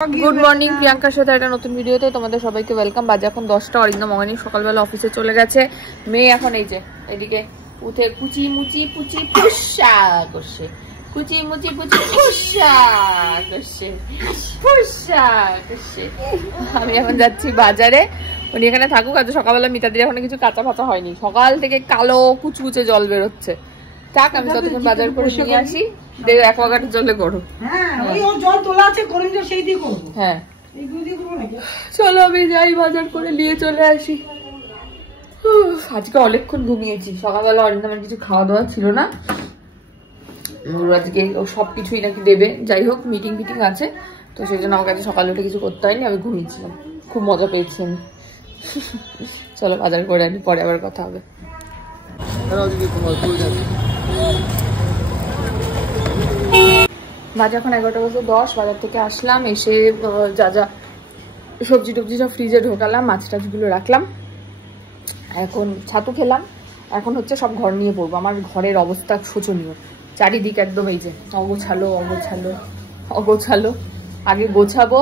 Good morning प्रियंकार साथे একটা নতুন ভিডিওতে তোমাদের সবাইকে ওয়েলকাম। বাজে এখন 10টা। অরিন্দম মর্নিং সকালবেলা অফিসে চলে গেছে। মেয়ে এখন এই যে এদিকে উঠে কুচি মুচি পুচি পুষা করছে, কুচি মুচি পুচি পুষা করছে, পুষা করছে। আমি এখন যাচ্ছি বাজারে, উনি এখানে থাকুক। আজ সকালবেলা মিতাদির এখন কিছু কাঁচা ফাঁচা হয়নি, সকাল থেকে কালো কুচকুচে জল বেরোচ্ছে। থাক, আমি ততক্ষণ বাজার করে নিয়ে আসি। অ্যাকোয়াগার্ডের জলে করো। হ্যাঁ চলো আমি যাই, বাজার করে নিয়ে চলে আসি। আজকে অনেকক্ষণ ঘুমিয়েছি। সকালবেলা অরিন্দমের কিছু খাওয়া দাওয়া ছিল না, আজকে ও সবকিছুই নাকি দেবে। যাই হোক, মিটিং আছে, তো সেই জন্য আমার কাছে সকালে উঠে কিছু করতে হয়নি, আমি ঘুমিয়েছিলাম। খুব মজা পেয়েছি আমি। চলো বাজার করে আনি, পরে আবার কথা হবে। বাজে এখন 11:10। বাজার থেকে আসলাম, এসে যা যা সবজি টবজি সব ফ্রিজে ঢোকালাম, মাছ টাছগুলো রাখলাম। এখন ছাতু খেলাম। এখন হচ্ছে সব ঘর নিয়ে পড়বো। আমার ঘরের অবস্থা শোচনীয়, চারিদিক একদম এই যে অগোছালো অগোছালো অগোছালো। আগে গোছাবো,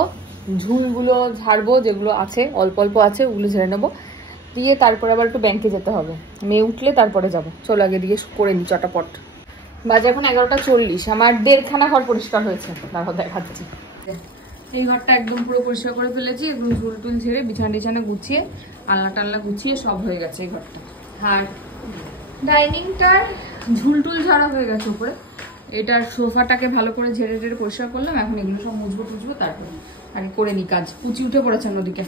ঝুলগুলো ঝাড়বো, যেগুলো আছে অল্প অল্প আছে ওগুলো ঝেড়ে নেবো, দিয়ে তারপরে আবার একটু ব্যাংকে যেতে হবে। মেয়ে উঠলে তারপরে যাবো। চলো আগে দিয়ে করে নিই চটাপট। বাজে এখন 11:40। আমার 1.5খানা ঘর পরিষ্কার হয়েছে, তারপর দেখাচ্ছি। এই ঘরটা একদম পুরো পরিষ্কার করে ফেলেছি, একদম ঝুল টুল ঝেড়ে বিছানা টিছানা গুছিয়ে আলনা টালনা গুছিয়ে সব হয়ে গেছে এই ঘরটা। আর ডাইনিংটার ঝুল টুল ঝাড়া হয়ে গেছে উপরে। এটার সোফাটাকে ভালো করে ঝেড়ে ঝেড়ে পরিষ্কার করলাম। এখন এগুলো সব মুছবো টুছবো, তারপরে আগে করে নি কাজ। পুচি উঠে পড়েছেন ওদিকে।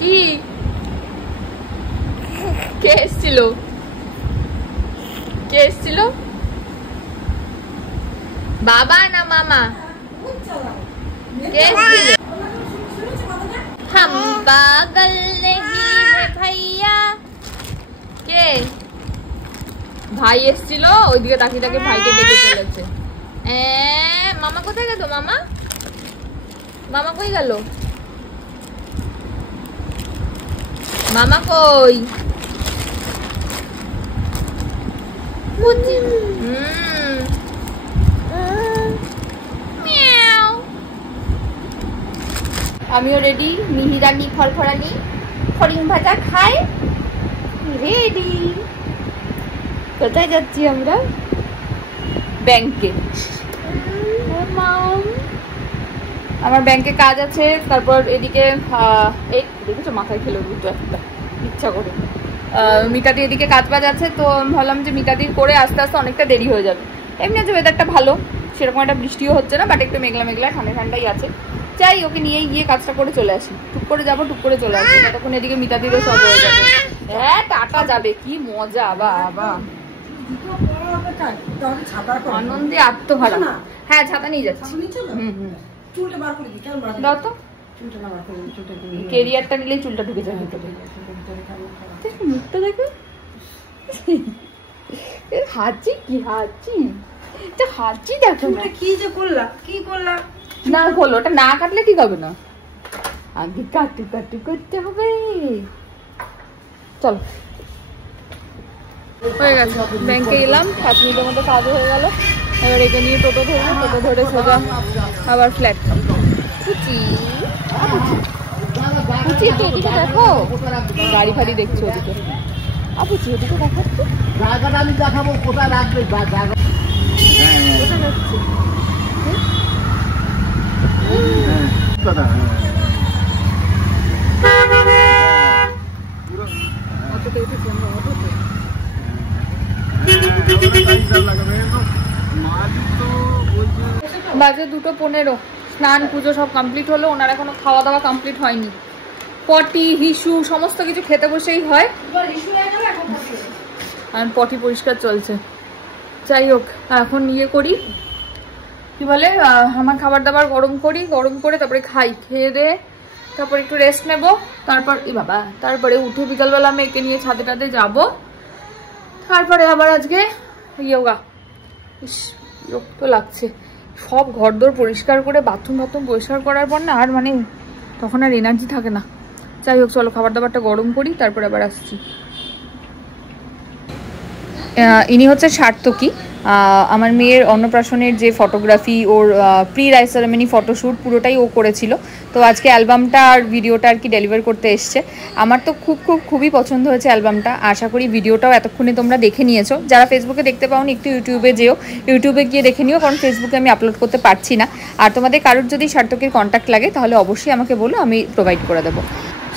কি কে এসছিল? কে এসছিল? बाबा ना मामा? हम पागल नहीं है भैया। के भाई এসেছিল, ওইদিকে তাকিয়ে তাকিয়ে ভাইকে ডেকে চলেছে। মামা কোথায় গেল? মামা মামা কই গেল? মামা কই? আমিও রেডি। মিহিরানি ফলফরানি ফড়িং ভাজা খাই, রেডি। কোথায় যাচ্ছি আমরা? ব্যাংকে। আমার ব্যাংকে কাজ আছে। তারপর এদিকে এই দেখেছো মাথায় খেলে দুটো একটা ইচ্ছা করে। মিতাদি এদিকে কাজ বাজ আছে, তো ভাবলাম যে মিতাদির করে আস্তে আস্তে অনেকটা দেরি হয়ে যাবে। এমনি আছে ওয়েদারটা ভালো, সেরকম একটা বৃষ্টিও হচ্ছে না, বাট একটু মেঘলা মেঘলা ঠান্ডা ঠান্ডাই আছে। চাই ওকে নিয়েই গিয়ে কাজটা করে চলে আসি। টুক করে যাবো, টুক করে চলে আসি। তখন এদিকে মিতাদিরও সব হয়ে যাবে। হ্যাঁ টাকা যাবে, কি মজা। বাবা আনন্দে আত্মহারা। হ্যাঁ ছাতা নিয়ে যাচ্ছি। দাও তো, কেরিয়ারটা নিলেই চুলটা ঢুকে যাবে ভিতরে। মুখটা দেখো, হাঁচি কি হাঁচি, হাঁচি দেখো না। কি যে করলা, কি করলা না হলো, ওটা না কাটলে ঠিক হবে না, আগে কাটু কাটু করতে হবে। চলো হয়ে গেছে, ব্যাংকে এলাম, 5 মিনিটের মধ্যে কাজ হয়ে গেল। এবার একে নিয়ে টোটো ধরবো, টোটো ধরে সোজা আবার ফ্ল্যাট। কুচি কুচি তো ওদিকে দেখো, গাড়ি ফাড়ি দেখছো ওদিকে। আপুচি ওদিকে দেখাচ্ছি, জায়গাটা আমি দেখাবো কোথায় রাখবে। কোথায় বাজে 2:15। স্নান পুজো সব কমপ্লিট হলো, ওনার এখনো খাওয়া দাওয়া কমপ্লিট হয়নি। পটি হিসু সমস্ত কিছু খেতে বসেই হয়, আর পটি পরিষ্কার চলছে। যাই হোক, এখন ইয়ে করি, কি বলে, আমার খাবার দাবার গরম করি, গরম করে তারপরে খাই। খেয়ে দিয়ে তারপর একটু রেস্ট নেবো। তারপর বাবা তারপরে উঠে বিকালবেলা আমি একে নিয়ে ছাদে টাদে যাবো। তারপরে আবার আজকে ইয়োগা। ইস বিরক্ত লাগছে, সব ঘরদোর পরিষ্কার করে বাথরুম পরিষ্কার করার পর না আর মানে তখন আর এনার্জি থাকে না। যাই হোক চলো খাবার দাবারটা গরম করি, তারপরে আবার আসছি। ইনি হচ্ছে সার্থকী, আমার মেয়ের অন্নপ্রাশনের যে ফটোগ্রাফি ওর প্রি রাইস সেরেমনি ফটোশ্যুট পুরোটাই ও করেছিল। তো আজকে অ্যালবামটা আর ভিডিওটা আর কি ডেলিভার করতে এসছে। আমার তো খুবই পছন্দ হয়েছে অ্যালবামটা। আশা করি ভিডিওটাও এতক্ষণে তোমরা দেখে নিয়েছো। যারা ফেসবুকে দেখতে পাওনি একটু ইউটিউবে যেও, ইউটিউবে গিয়ে দেখে নিও, কারণ ফেসবুকে আমি আপলোড করতে পারছি না। আর তোমাদের কারোর যদি সার্থকের কন্ট্যাক্ট লাগে তাহলে অবশ্যই আমাকে বলো, আমি প্রোভাইড করে দেবো।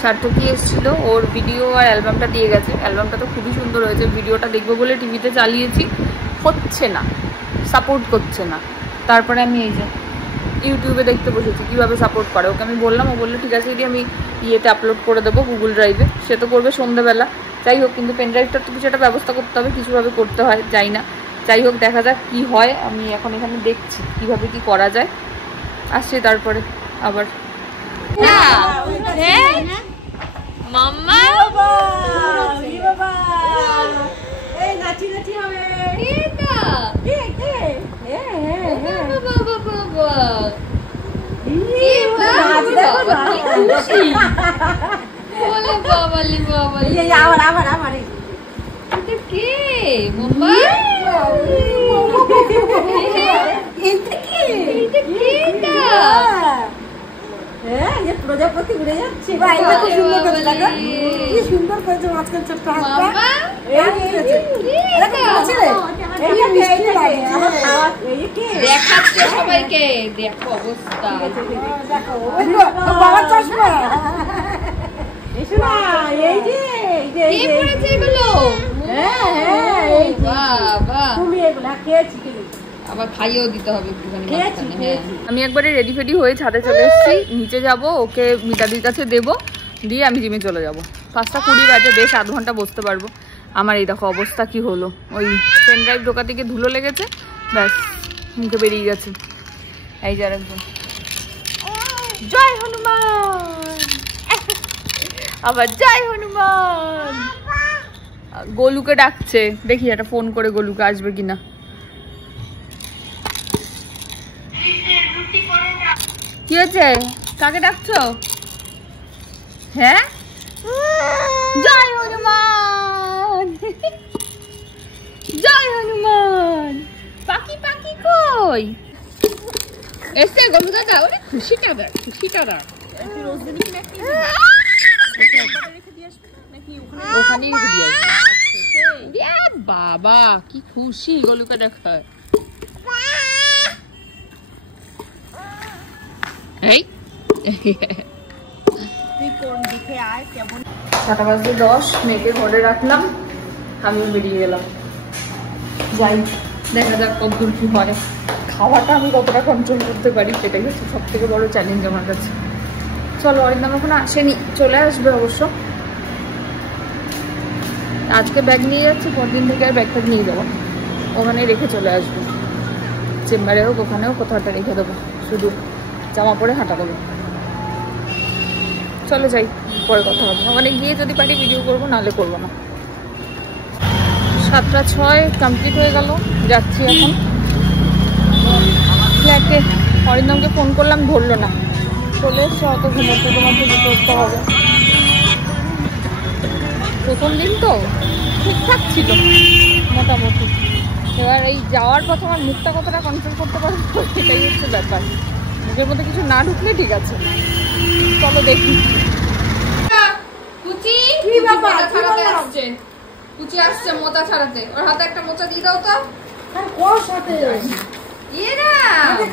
সার্থকী এসেছিলো, ওর ভিডিও আর অ্যালবামটা দিয়ে গেছে। অ্যালবামটা তো খুবই সুন্দর হয়েছে। ভিডিওটা দেখবো বলে টিভিতে চালিয়েছি, হচ্ছে না, সাপোর্ট করছে না। তারপরে আমি এই যে ইউটিউবে দেখতে বসেছি কীভাবে সাপোর্ট করে। ওকে আমি বললাম, ও বললো ঠিক আছে দিদি আমি ইয়েতে আপলোড করে দেবো গুগল ড্রাইভে। সে তো করবে সন্ধ্যেবেলা, যাই হোক, কিন্তু পেন ড্রাইভটার তো কিছু একটা ব্যবস্থা করতে হবে, কিছুভাবে করতে হয়, যাই না। যাই হোক, দেখা যাক কী হয়। আমি এখন এখানে দেখছি কীভাবে কি করা যায়। আসছি তারপরে আবার। মাম্মা প্রজাপতি উড়ে যাচ্ছে, সুন্দর করেছে মাঝখান ছোট্ট দেখাচ্ছে সবাইকে, দেখো অবস্থা, বাবার চশমা। আবার খাইয়েও দিতে হবে একটুখানি। আমি একবারে রেডি ফেডি হয়ে ছাদে চলে এসেছি, নিচে যাব, ওকে মিতাদির কাছে দেবো, দিয়ে আমি জিমে চলে যাব। 5টা 20 বাজে, বেশ আধ ঘন্টা বসতে পারবো। আমার এই দেখো অবস্থা কি হলো, ওই পেন ড্রাইভ ঢোকাতে গিয়ে ধুলো লেগেছে, ব্যাস মুখে বেরিয়ে গেছে। এই যে আরেকজন, জয় হনুমান, আবার জয় হনুমান। গোলুকে ডাকছে, দেখি একটা ফোন করে গোলুকে আসবে কিনা। কি হয়েছে, কাকে ডাকছো? হ্যাঁ, জয় হনুমান, জয় হনুমান। পাখি পাখি কই এসে গোলু দাদা? ওরে খুশিটা দেখ, খুশিটা দেখ। ওখানেই রেখে দিয়ে আসবে। বাবা কি খুশি, গোলুকে দেখা। এই 7:10, মেয়েকে ঘরে রাখলাম, আমি বেরিয়ে গেলাম। যাই, দেখা যাক কতদূর কি হয়। খাওয়াটা আমি কতটা কন্ট্রোল করতে পারি সেটাই হচ্ছে সব থেকে বড় চ্যালেঞ্জ আমার কাছে। চলো, অরিন্দম এখন আসেনি, চলে আসবে অবশ্য। আজকে ব্যাগ নিয়ে যাচ্ছি, পরদিন থেকে আর ব্যাগ নিয়ে যাবো, ওখানে রেখে চলে আসবো। চেম্বারে হোক ওখানেও কোথাও একটা রেখে দেবো, শুধু জামা পরে হাঁটা দেবো। চলে যাই, পরে কথা হবে। ওখানে গিয়ে যদি পারি ভিডিও করবো, নাহলে করবো না। 7:06 কমপ্লিট হয়ে গেল, যাচ্ছি এখন ফ্ল্যাটে। অরিন্দমকে ফোন করলাম, ধরলো না, চলে এসছে, অত ঘুমোতে তোমাকে যেতে উঠতে হবে। প্রথম দিন তো ঠিকঠাক ছিল মোটামুটি, এবার এই যাওয়ার পথে আমার মুখটা কতটা কন্ট্রোল করতে পারবো সেটাই হচ্ছে ব্যাপার। মুখের মধ্যে কিছু না ঢুকলে ঠিক আছে। চলো দেখি। কুচি আসছে মোচা ছাড়াতে, ওর হাতে একটা মোচা দিয়ে দাও তো।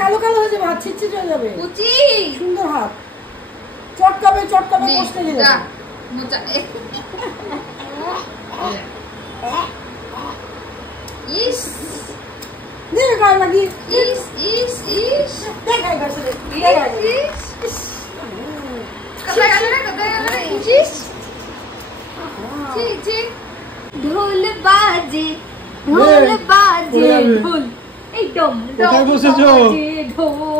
কালো কালো হয়ে যাবে, হাত ছিটছিট হয়ে যাবে। কুচি সুন্দর হাত, চটকাবে চটকাবে কষ্ট হয়ে যাবে মোচা। ইস নে গায় লাগি, ইস ইস ইস দেখাই গেছে, ইস ইস কথা গেল ইস জি জি। ঢোল বাজে ঢোল বাজে ঢোল, এই ডম ডম বাজে ঢোল,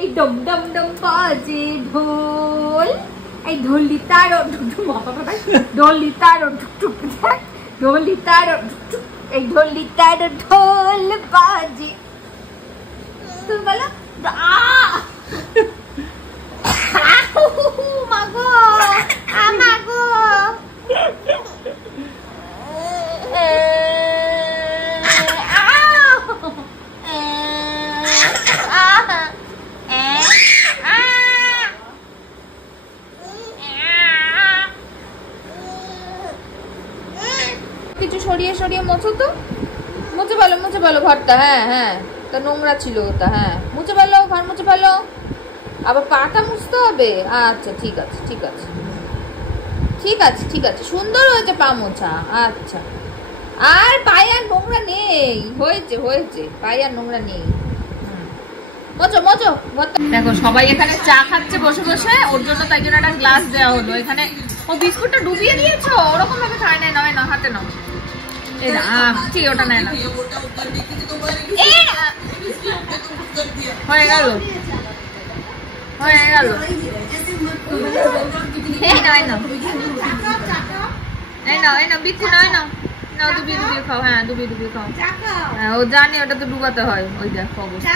এই ডম ডম ডম বাজে ঢোল, এই ঢোলি তার ঢোলি তার ঢোলি তার, এই ঢোলি তার ঢোল বাজে। তুমি বলো মাগো আমাগো। সরিয়ে মোছো তো, মুছে ভালো ঘরটা। হ্যাঁ হ্যাঁ, তা নোংরা ছিল ওটা। হ্যাঁ মুছে ভালো, ঘর মুছে ভালো। আবার পাটা মুছতে হবে। আচ্ছা ঠিক আছে ঠিক আছে ঠিক আছে ঠিক আছে, সুন্দর হয়েছে পা মোছা। আচ্ছা, আর পায়ে আর নোংরা নেই। হয়েছে হয়েছে, পায়ে আর নোংরা নেই। মোচো মোচো। দেখো সবাই এখানে চা খাচ্ছে বসে বসে, ওর জন্য তাই জন্য একটা গ্লাস দেওয়া হলো। এখানে ও বিস্কুটটা ডুবিয়ে দিয়েছো, ওরকম ভাবে খায় নাই। নয় না, হাতে নাও। এই না, ঠিক ওটা নেয় না। হয়ে গেল হয়ে গেল। এই না এই না এই না এই না, বিচ্ছু নয় না, নাও ডুবিয়ে ডুবিয়ে খাও। হ্যাঁ ডুবিয়ে ডুবিয়ে খাও। হ্যাঁ ও জানি ওটা তো ডুবাতে হয়। ওই দেখো অবস্থা।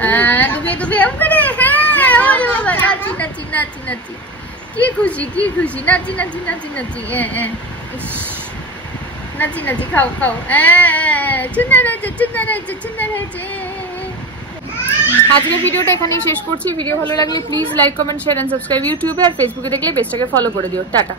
হ্যাঁ ডুবিয়ে ডুবিয়ে ওখানে। হ্যাঁ ওরে বাবা, নাচি নাচি নাচি নাচি, কি খুশি কি খুশি, নাচি নাচি নাচি নাচি। নাচি নাচি খাও খাও। সুন্দর হয়েছে সুন্দর হয়েছে সুন্দর হয়েছে। আজকের ভিডিওটা এখানেই শেষ করছি। ভিডিও ভালো লাগলে please like comment share and subscribe. ইউটিউবে আর ফেসবুকে দেখলে পেজটাকে ফলো করে দিও। টাটা।